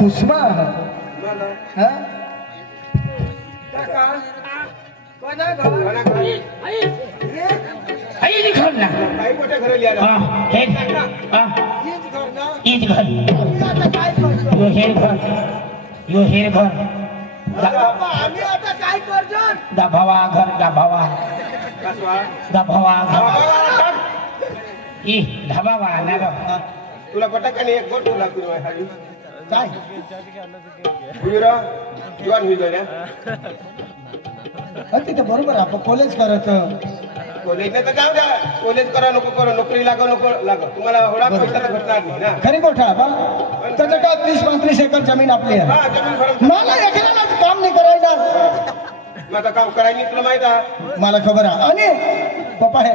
खुशमा हाँ आई घर ना काही मोठ्या घरी लिहा हाँ हे ईद घर यो हेर घर आम्ही आता काय करतो दभावा घर दभावा दभावा घर ई दभावा ना ग तुला पटकन एक गोट तुला कुणी खाली काय गुरुरा जवान होईल रे तिथे बरोबर आपण कॉलेज करत कॉलेज तर जाऊ द्या कॉलेज करा नको करा नोकरी लागो नको लागो तुम्हाला एवढा पैसा तर भेटणार नाही ना खरी गोठा बा त्याचं का 30-35 एकर जमीन आपली आहे हा जमीन भरून मला एकट्यालाच काम नाही करायला मग आता काम करायला नाही तुला माहित आहे मला खबर आहे आणि पप्पा हे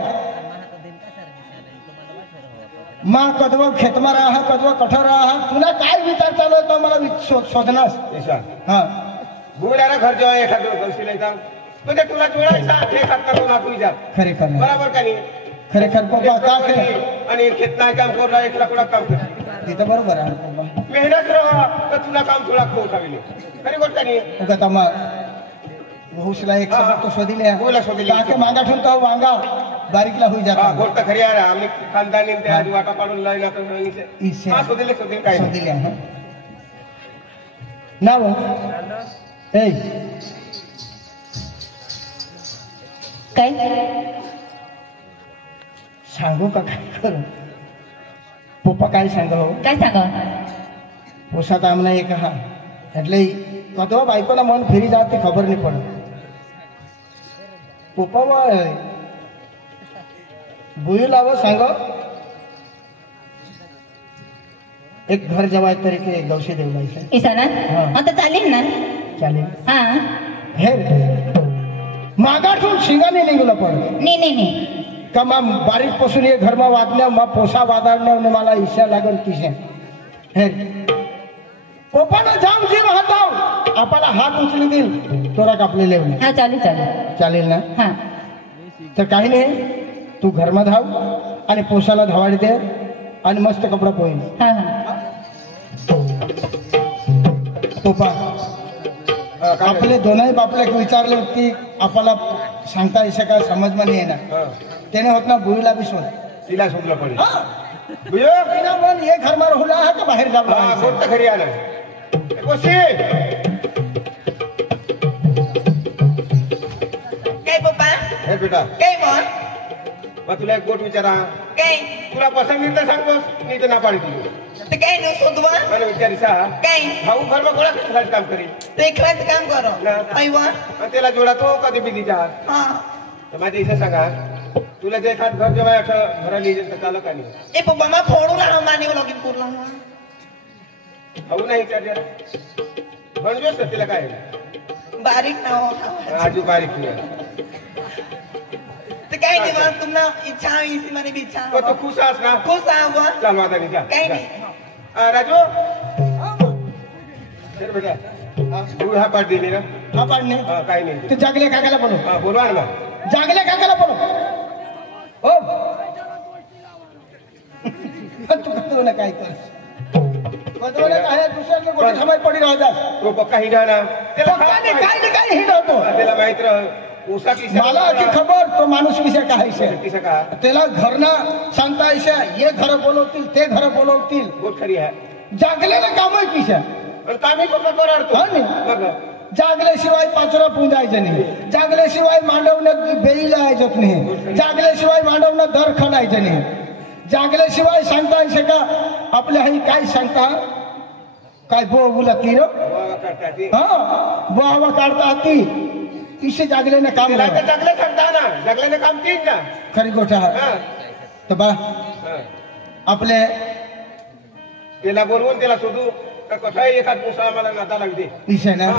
मा कदवा खेतमा रहा कदवा कठोर रहा तुला काय विचार चालू होता मला शोधनास हा बुगड्याला घर जेव्हा एखादं घरशी नाही जाऊ म्हणजे तुला जोडायचा हे खात ना तू जा खरे खरे बरोबर का नाही खरे खर पप्पा का खे आणि खेत नाही काम करू एकला कुठं काम कर तिथं बरोबर आहे पप्पा मेहनत रहा तर तुला काम तुला खूप खाविले खरी गोष्ट नाही उगा तमा बहुसला एक सब तो शोधिले बोला शोधिले काके मांगा ठेवता वांगा बारीकला होई जाता गोष्ट खरी आहे आम्ही खानदानी ते आज वाटा पाडून लाईना तर इसे हा शोधिले काय शोधिले हा नाव ए काय सांगू का काय करू पप्पा काय सांगा हो काय सांगा पोसात आमना एक हा એટલે કદો બાઈકોના મન ફેરી જાત તે ખબર નહીં પડે પપ્પા ભૂલ આવો सांगो एक घर जवाय तरीके गौशी देवलायचं ईसाना आता चालेल ना चालेल हा हे मागाठून शिंगाने निघलं पड नाही का मा बारीक पासून ये घरमा वादण्या मा पोसा वादाडण्या मला इच्छा लागल किसे हे पप्पानं जाम जीव हाताव आपला हात उचली देईल तोरा कापले लेवले हा चालेल चालेल ना हा तर काही नाही तू घरमा धाव आणि पोसाला धावाडी दे आणि मस्त कपडा पोहील हा हा पप्पा आपले दोनही बापले विचारले की आपल्याला सांगता येશે का समज मध्ये येणार त्याने होत ना बुईला बी शोध तिला शोधलं पडेल बुयो बिना मन ये घर में रहला है का बाहेर जावला हा गोष्ट खरी आहे ना कोशी काय पप्पा हे बेटा काय मग तुला एक गोट विचारा काय तुला पसंत तर सांगतोस मी तर ना पाडी तुझी ते काय न शोधवा मला विचारिसा काय भाऊ घरमा गोळा कसं काम करी ते एकलाच काम करो ऐवा आणि त्याला जोडा तो कधी बी दिजा हा तर माझ्या इथं सांगा तुला जे एखाद घर जेव्हा घरा लिहिजे तर चालू का नाही ए पप्पा मा फोडू लागलो मानी लगीन करला भाऊ नाही विचार म्हणजोस तर तिला काय बारीक ना हो आजू बारीक नाही ते काय देवा तुम्हाला इच्छा इसी माने भी इच्छा तो खुश आस ना खुश आवा चालू आता निघा काय नाही राजू चल बेटा तू हा पाठ दिली ना हा पाडणे काही नाही ते जागले काकाला बोलो हा बोलवा ना मग जागले काकाला बोलो हो तू कदवला काय कर कदवला काय दुसऱ्याला गोटी समाय पडी राहतात तो पक्का हिंडा ना त्याला काय हिंडवतो त्याला माहित राह उसा की मला की खबर तो माणूस विषय काय किसा का त्याला घरना सांगता ऐसा ये घर बोलवतील ते घर बोलवतील गोट खरी आहे जागलेलं काम आहे किशा आणि कामी पक्का कराडतो हा नाही जागल्याशिवाय पाचोरा पुंजायचं नाही जागल्याशिवाय मांडवणं बेईला यायचं नाही जागल्याशिवाय मांडवणं दर खणायचं नाही जागल्याशिवाय सांगता येશે का आपल्या हाई काय सांगता काय बो बोला तीर हा बोवा काढता ती इसे जागल्याने काम जागले सांगता ना जागल्याने काम तीन ना खरी गोष्ट तर बा आपले त्याला बोलवून त्याला शोधू का कसा एखाद पुसा मला नाता लागते विषय ना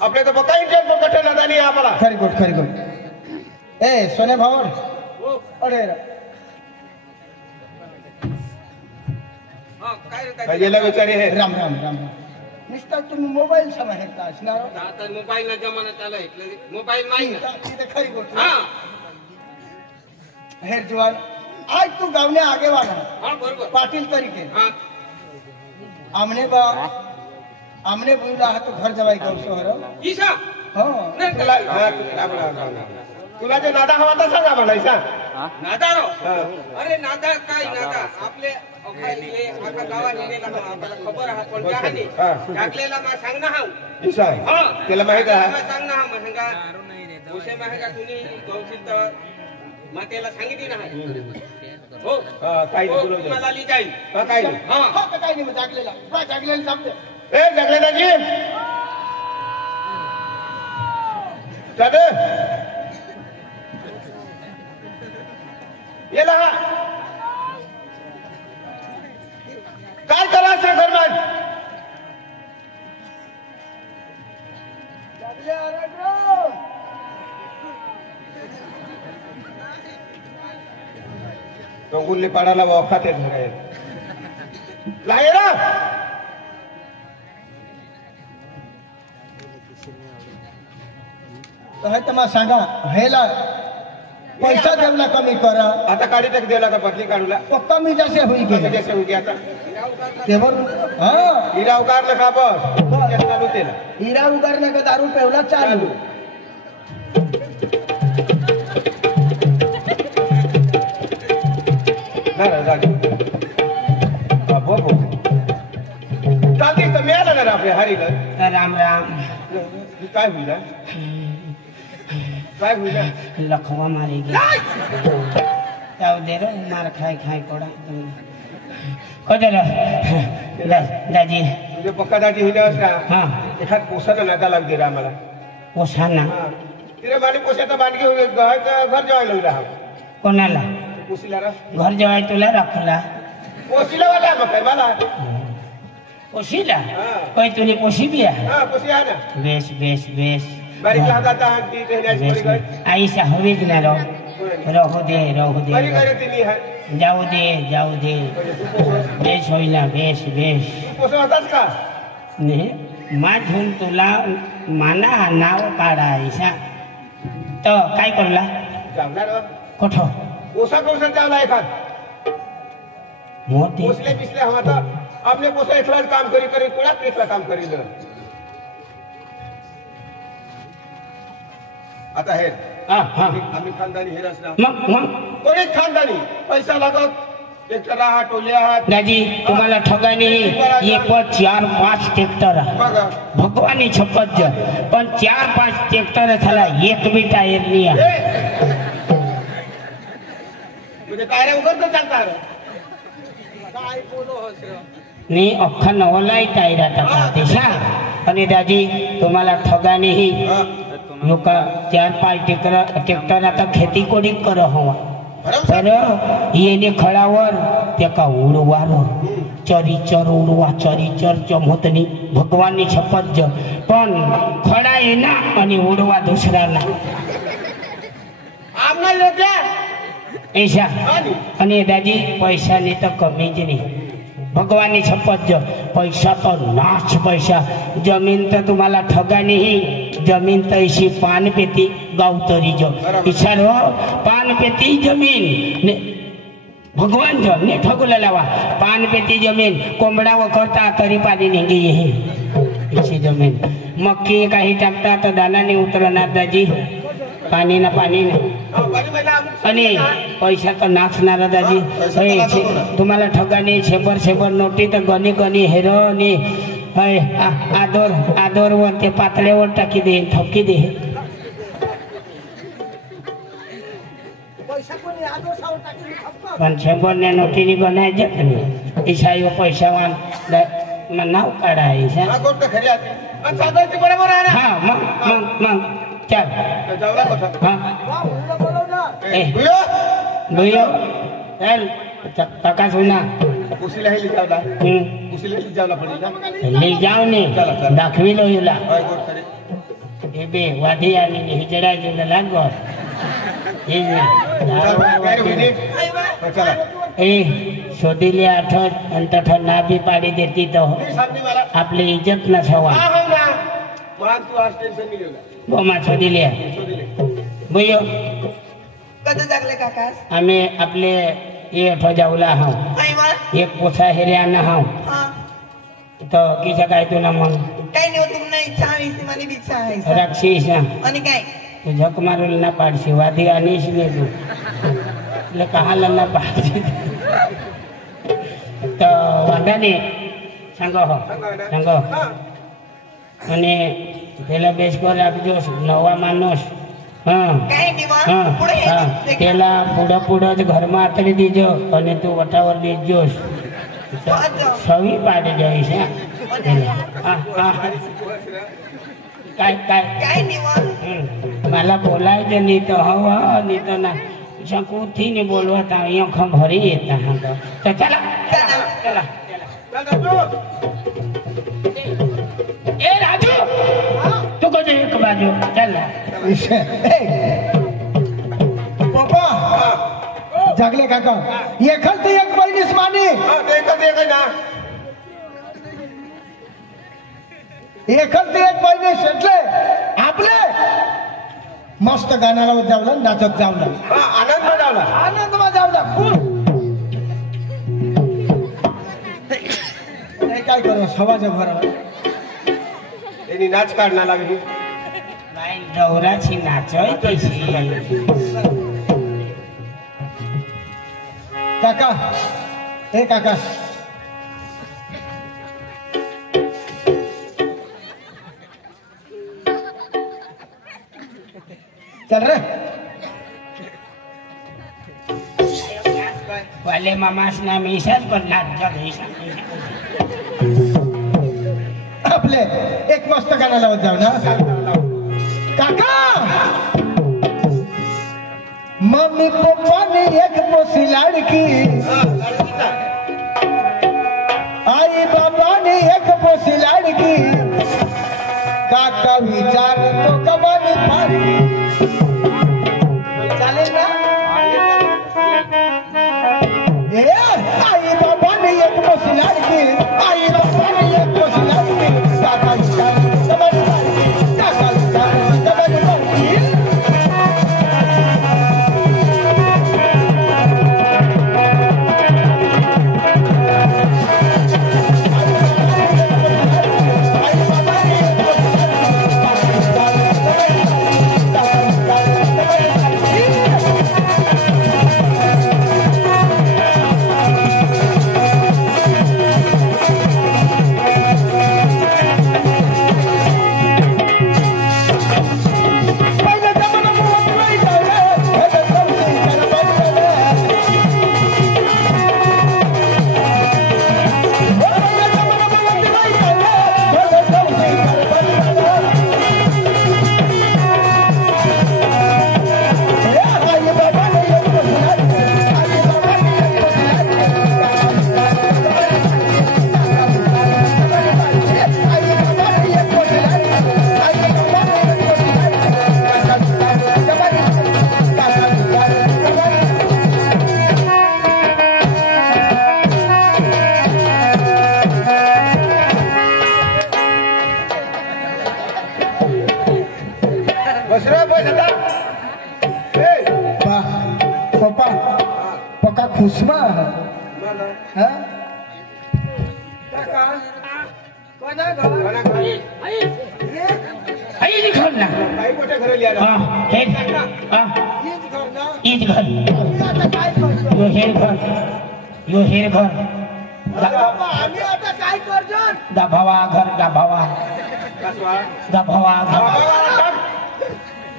आपल्या तर बघा इंडियन कठे नाता नाही आम्हाला खरी गोट ए सोने भाऊ अरे गेला विचारी हे राम राम राम निस्ता तुम्ही मोबाईल समाहेरता असणार आता मोबाईल ना जमाना चालू आहे मोबाईल नाही तिथे खरी गोष्ट हा हेर जवान आज तू गावने आगे वाढा हा बरोबर पाटील तरीके हा आमने बा आमने बोला हा तो घर जवाई का शहर ईशा हां तुला जे नादा हवा तर सांगा मला ईशा नादा रो अरे नादा काय नादा आपले अखाले आखा गावा हिनेला आपल्याला खबर हा पण कहाणी जागलेला मा सांग ना हाव ईशा हां त्याला माहित आहे सांग ना महंगा उसे महंगा कुणी गौशील तर मातेला सांगितली ना हो काही बोलू मला ली जाईल काय हां हा काय नाही जागलेला सांगते ए जगलेदाजी दादा ये लहा काय करा सर घरमान डोंगुल्ली पाडाला वखात लायरा तर मग सांगा हेला पैसा देवला कमी करा आता काढी टाक देला का बदली काढूला कमी जसे होई गेले जैसे हो गया आता तेवर हां हिरा उकारलं का बस चालू तेला हिरा उगारणं का दारू पेवला चालू चालते तर मिळालं ना आपल्या हरीकर राम राम काय होईल काय होईल लखवा मारेगी जाऊ दे रो मार खाय खाय कोडा कदर दाजी तुझे पक्का दाटी होईल का हां एखाद पोसानं नादा लाग दे रे आम्हाला पोसाना तिरे माने पोसाचं बांधकी होईल घर जेवायला होईल हा कोणाला पोसीला रा घर जेवाय तुला राखला पोसीला वाला मग काय मला पोशीला कोई तुने पोशी बिया हा पोसी आहे ना बेस बेस बेस बारीक लागाता ती देण्याची बेस बरी आईसा हवीच ना रो रहू दे बरी करे तिनी आहे जाऊ दे बेस होईला बेस बेस पोसं होताच का ने माझून तुला माना नाव काढायचा तर काय करला जाणार कुठं पोसा कोसा जावला एखाद मोठी पोसले पिसले हवा तर आपले पोसा एकलाच काम करी कोणाच एकला काम करी आता हे हा आम्ही खानदानी हे रचना मग कोणी खानदानी पैसा लागत ट्रॅक्टर आहात टोले आहात दादी तुम्हाला ठगाने ये पण 4-5 ट्रॅक्टर बघा भगवानी छपत पण 4-5 ट्रॅक्टर झाला एक बी टायर नाही म्हणजे टायऱ्या उघड चालता काय बोलो हसरो नी अख्खा नवलाय टायरा टाका देशा आणि दादी तुम्हाला ठगानेही लोक 4-5 ट्रॅक्टर आता खेती कोणी कर हवा तर येणे खळावर त्याका उडवार चरीचर उडवा चरीचर चमोतनी भगवाननी शपथ पण खडा येना आणि उडवा दुसऱ्याला ऐसा आणि दादी पैशाने तर कमीच नाही भगवाननी शपथ पैसा तर नाच पैसा जमीन तर तुम्हाला ठगानेही जमीन तैसी पान पेती गावतरी जो इच्छा पान पेती जमीन भगवान जो ने ठगुला लावा पान पेती जमीन कोंबडा वखरता तरी पाणी निघी इसी जमीन मक्की काही टाकता तर दाना नाही उतरणार दाजी पाणी ना आणि पैसा तर नाचणार दाजी तुम्हाला ठगाने शेबर नोटी तर गणी हेरोनी आदोर वर ते पातळ्यावर टाकी दे ठपकी दे पण शेबरने नोटीनी गणाय जात नाही ईशाई पैशावान नाव काढायचा हा मग चल भैया चल काका सुना ले जाऊ ने दाखवी लो युला बे वादी आणि हिजडा गेला लागो शोधिले आठवत आणि तठा नाभी पाडी देती तो आपली इज्जत न छवा बोमा शोधिले भैया कधी जागले काका आम्ही आपले ये ठो जाऊला हाव एक पोसा हेरियाना हाव तो किसा काय तुला मग काही नाही हो, तुम्हाला इच्छा आहे मला बी इच्छा आहे राक्षस आणि काय तू झक मारून ना पाडशी वादी आणीश नाही तू એટલે कहाला ना पाडशी તો વાંધા નહીં सांगो हो सांगो અને પેલા બેસ પર રાખજો નવા માણસ હા काय दिवा હા पुढे હા પેલા पुढं જ ઘરમાં આતરી દીજો અને તું વટાવર બેસજોશ સવી પાડી જઈશ હા હા काय काय काय दिवा मला बोलायचं नाही तर हवं नाही तर ना शकूथी ने बोलवत અહીંયા खं भरी येता हा तो चला चला ए राजू तू कधी एक बाजू चल पप्पा जागले काका एकल ते एक बहिणीस माने एकच एक आहे ना एकल ते एक बहिणीस એટલે आपले मस्त गाण्याला जावलं नाचत जावलं हा आनंद मिळाला आनंदમાં जावलं काय करो सवाज भरवा એની નાચ કાઢના લાગી नाही गौराची नाचय तशी काका ए काका चल रे वाले मामास ना मीशाच करणार जगेशा आपले एक मस्त गाणं लावत जाऊ ना काका मम्मी पप्पाने एक पोसी लाडकी आई बाबाने एक पोसी लाडकी काका विचार तो कमानी फाडकी चालेल ना ए आई बाबाने एक पोसी लाडकी आई बाबाने एक पोसी लाडकी काका विचार कमानी फाडकी काका विचार कमानी फाडकी पप्पा पक्का खुशमा हाँ आई दिखल ना काही मोठ्या घरी लिहा हां हे हां ईद घर यो हेर घर आम्ही आता काय करतो गाभावा घर गाभावा घर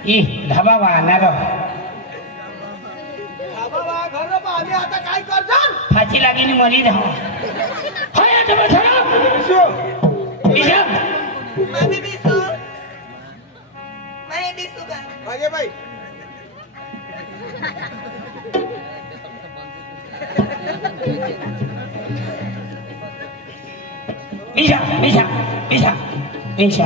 ई धाबावा नार आम्ही आता काय करतो फाशी लागीने मरी राह हाय आता बसरा ईशा मामी बिसू मैं बिसू का माझे बाई Misha.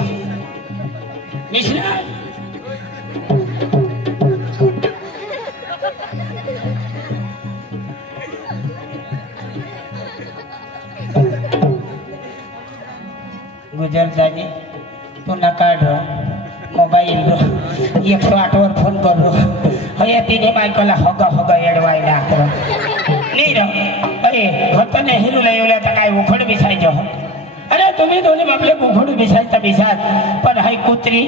गुजरताजी पुन्हा काढ मोबाईल 108 वर फोन करू हया तिने बायकोला हग एडवाय नाही रे अरे घरतने हिरू येवल्या तर काय उखड बिसायचं अरे तुम्ही दोन्ही आपले कुखडू बिसायचा बिसात पण हाय कुत्री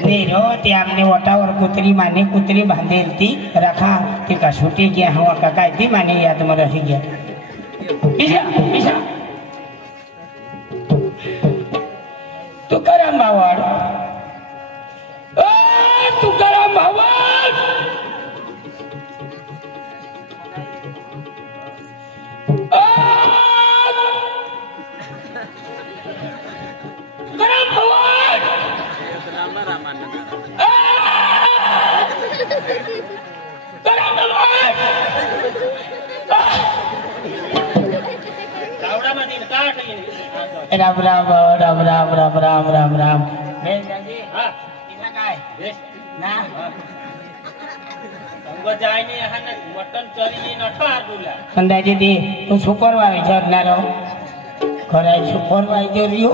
नीरो ती आमने वटावर कुत्री माने कुत्री बांधेल ती रखा ती का सुटी गया हवा का काय ती माने याद में रह गया बिसा बिसा तुकाराम भावड तुकाराम भावड तुकाराम भावड राम राम राम राम राम राम राम राम ना अंदाजे ती तू सुपरवायझर ना रो खरा सुपरवायझर यो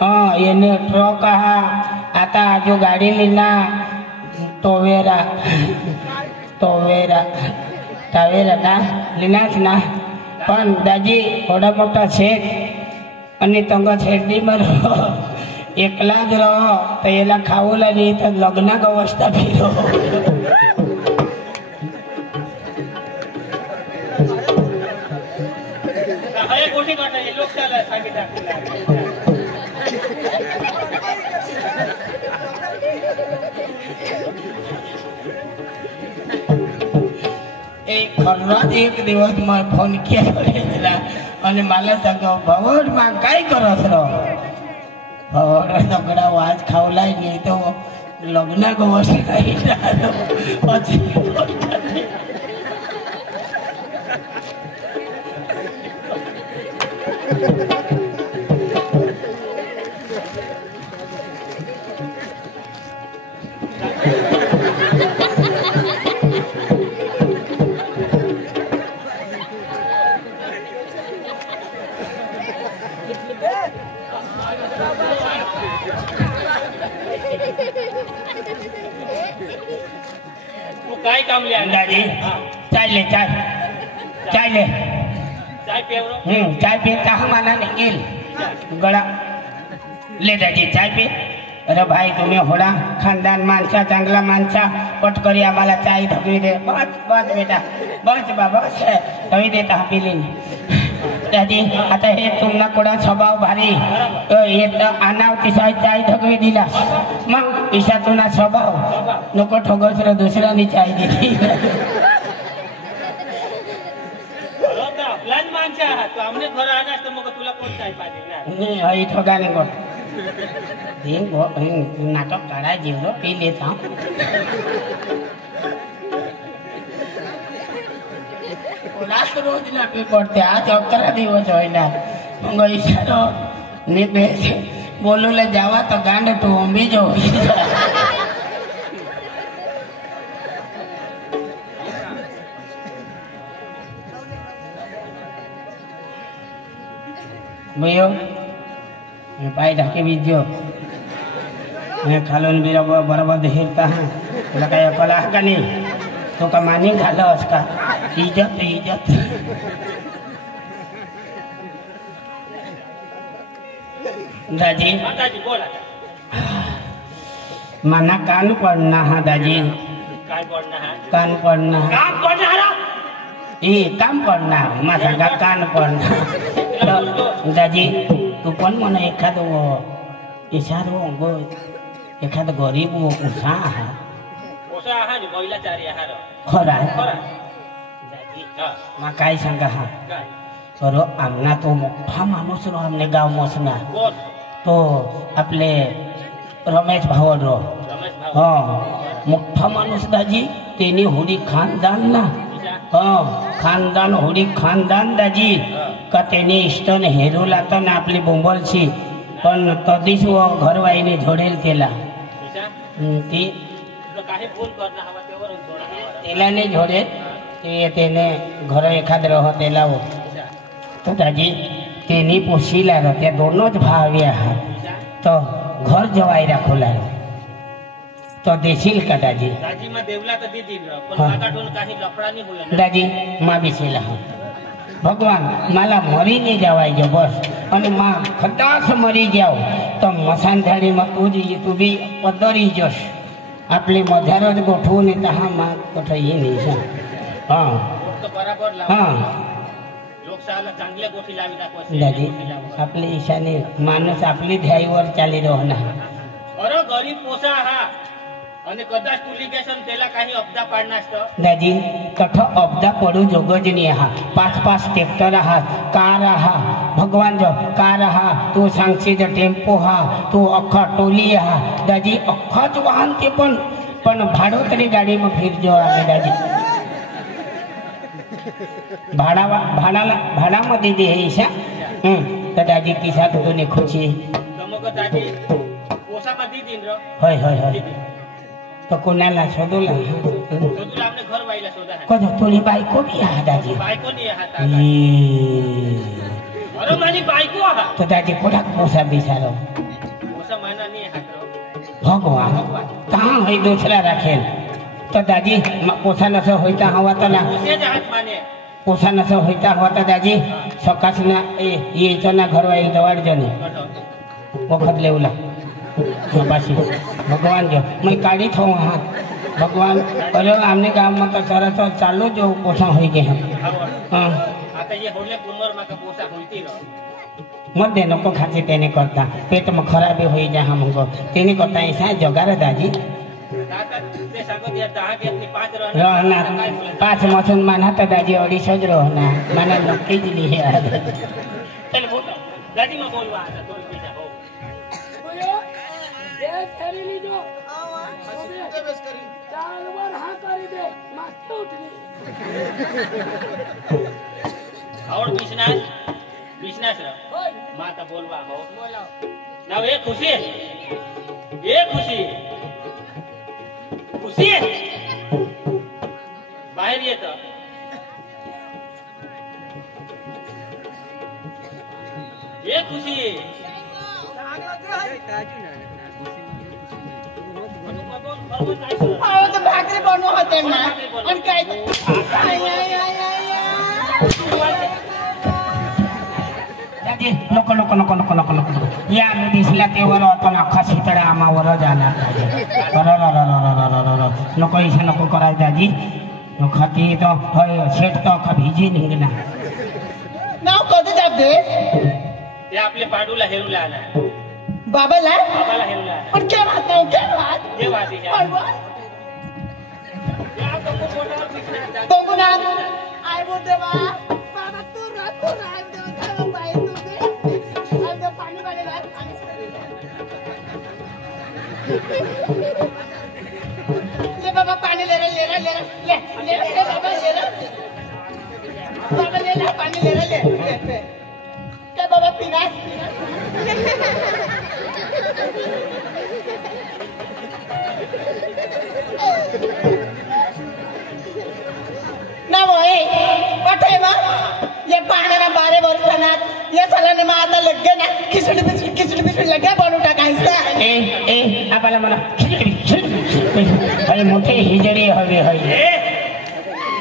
हाँ ये ट्रक हा आता जो गाडी लिना टोवेरा टोवेरा टावेरा ना लिनाच ना पण दाजी थोड़ा मोटा शेठ आणि तंग शेठी मर एकला ज रहो तो येला खावला नाही तर लग्नाक अवस्था फिरो खरंच एक दिवस मैं फोन किया आणि मला सांग भावड मग काय करस रो भावड सगळा वाज खावलाय नाही तो लग्न गोष्ट काय काम लिया दादी चाय ले चाय चाय ले चाय पेवरो चाय पीता हमारा निकल गळा ले दादी चाय पे अरे भाई तुम्ही होडा खानदान माणसा चांगला माणसा पटकरी आम्हाला चाय धकवी दे बस बस बेटा बस बाबा धवी देता पिलीन दादी आता हे तुम्हाला कोणा स्वभाव भारी आनाव तिसा चाय धकवी दिला मग पिशा तुना स्वभाव नको ठोगस रे दुसऱ्यानी चाय दिली आपलाच माणसा तू आमने घर आला तर मग तुला कोण चाय पाहिजे नाही आई ठोगाने को दिन नाटक काढा जेवलो पी लेता लास्ट रोज ना पी पडते आज 11 दिवस होईना मग इशारो ने बेस बोलूले जावा तो गांड तू उंबी जो भैया मैं पाई ढके बीजो मैं खालोन बिरा बराबर देहता है लगा ये कला का नहीं तो कमानी खाला उसका इज्जत इज्जत दादी दादी बोला मना कान पड़ना है दादी काय पडना है कान पड़ना है काम पडना है ये काम पड़ना मसा का कान पड़ना तो दादी तू पण मन एखाद वो इशार वो एखाद गरीब वो उसा है ओसा हा नि महिला चारी आहार खरा खरा दादी मा काय सांगा हा काय करो आमना तो मोठा माणूस रो हमने गाव मसना कोण तो आपले रमेश भावड रो रमेश भाऊ हाँ मोठा माणूस दाजी तेनी हुडी खानदान ना हाँ खानदान हुडी खानदान दाजी का तेनी इष्टन हेरू लाता ना आपली बोंबलची पण तदीच वो घरवाईने झोडेल केला ती काही फोन करणं हवा त्यावर तेला ने झोडे ते तेने घर एखाद रह तेला वो तो दाजी तेनी पोशीला रो त्या दोनों ज भाव्या हा तो घर जवाई राखोला तो देशील का दाजी दाजी मा देवला तर देतील पण हा. मागाटून काही लफडानी होईल दाजी मा बिसेला हा ભગવાન માલા મરી નહીં જવાય જો બસ અને માં કદાચ મરી જાવ તો મસાન થાળીમાં તું જ તું બી પદરી જશ આપલી મજારો જ ગોઠવું ને તો હા માં ગોઠવીએ નહીં છે હા તો બરાબર લાવો હા लोकशाहीला चांगल्या गोष्टी लावी दाखवा दादी आपली ईशाने माणूस आपली ध्याईवर चाली राहणार अरे गरीब पोसा हा आणि कदाच तुलिकेशन त्याला काही अपदा पाडणं असतं दादी कठ अपदा पडू जोगज नाही हा 5-5 ट्रॅक्टर आहात कार आहात भगवान जो कार आहात तू सांगशी जो टेम्पो हा तू अख्खा टोली हा दादी अख्खाच वाहन ते पण भाडो तरी गाडीમાં फिरजो आम्ही दादी भाडामध्ये दे ईशा तर दादी किसा तुने खुशी मग दादी पोसामध्ये दिन र होय होय होय तो कोणाला शोधूला शोधूला आपले घर बाईला शोधा कधी तुझी बायको बी आहे दादी बायको नाही आहात ये. अरे माझी बायको आहात तो दादी कोणाक पोसा बिसारो पोसा महिना नाही आहात भगवान कहाँ है दूसरा राखेल तो दादी पोसा नसं होता हवा तर ना पोसेच आहात माने पोसा नसं होता हवा तर दादी सकास ना यायचं ना घर वाईल जवळ जणी वखत लेवला बासी भगवान जो मैं काढ़ी थो हाथ भगवान अरे आमने गाँव में तो चरा तो चालू जो पोसा हो गए हम हाँ आता ये होले कुमर मा का पोसा होती र मत दे नको खाते तेने करता पेट में खराबी हो जा हमको तेने करता ऐसा जगार दादी दादा ते सांगत या 10 के अपनी 5 रहना 5 मुसलमान था दादी अड़ी सज रहना माना नक्की जी लिए चल बोल दादी में बोलवा आता तोल पैसा हो और बिजनेस माता बोलवा हो ना ये खुशी खुशी बाहेर येत ये खुशी अहो तर भाकरी बनव होते ना आणि काय दादी नको नको नको नको नको नको या मी दिसला तेवर होतो ना अख्खा शितळा आमावर जाणार नको इशा नको कराय दादी खाती तो होय शेट तो अख्खा भिजी निघना नाव कधी जाते ते आपले पाडूला हेरूला आला बाबाला हेरूला पण काय राहत नाही काय राहत हे वादी बघूनात आय बोलते बा बाबा तू राह देवा बाई तू दे आमचं पाणी पाणी ले बाबा पाणी ले बाबा ले पाणी ले क्या बाबा पिनास ना वय पठाय बा ये पाण्याला 12 वर्षांत या सालाने मग आता लग्न ना खिचडी बिचडी लग्न बनवू टाकायचं ए आपल्याला म्हणा अरे मोठे हिजडी हवे हवे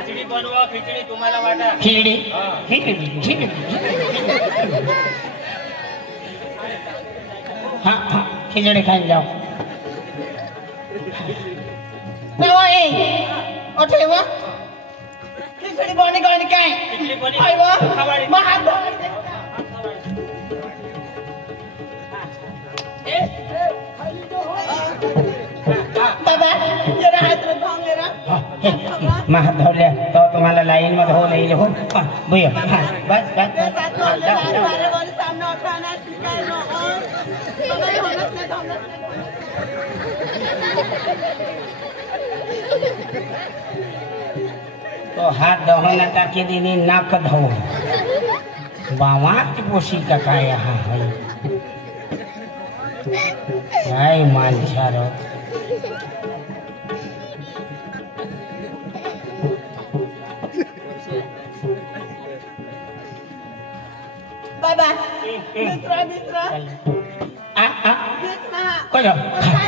खिचडी बनवा खिचडी तुम्हाला वाटा खिचडी हाँ हाँ खिचड़ी खाई जाओ ना वय ओठे बा खिचडी बनी गणी काय खिचडी बनी आय बा खावाडी मग हात बाबा जरा हात भांग ले ना महाधवल्या तो तुम्हाला लाईन मध्ये हो नाही हो भैया बस बस तो हात दहना टाकी दिनी नाक धो बावाच पोशी का काय हा काय माणसार बाबा मित्रा करो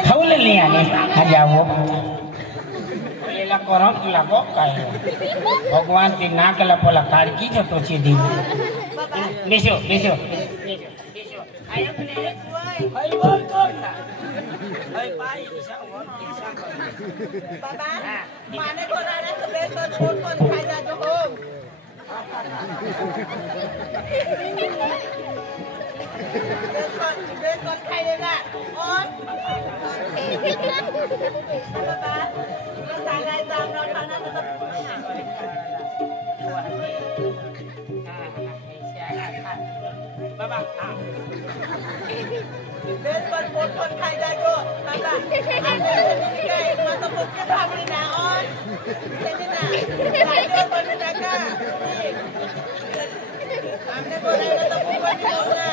खाऊले नाही आले जाओ करंट लागो काय भगवान ती ना केला पोला काळकी जतो ची दी बेसो बेसो आयो प्ले हाय बोल कोण हाय पाई बाबा माने कोराने तो बेस पर छोट कोण खाई जा जो हो बेस कोण खाई लेगा और बाबा तुला सांगायचं आम्हाला ठाणा तर बाबा बेस पर पोट पर खाई जाएगो बाबा मत पोके भागली ना और तेने ना खाइयो बन टाका हमने बोला तो भूख नहीं होगा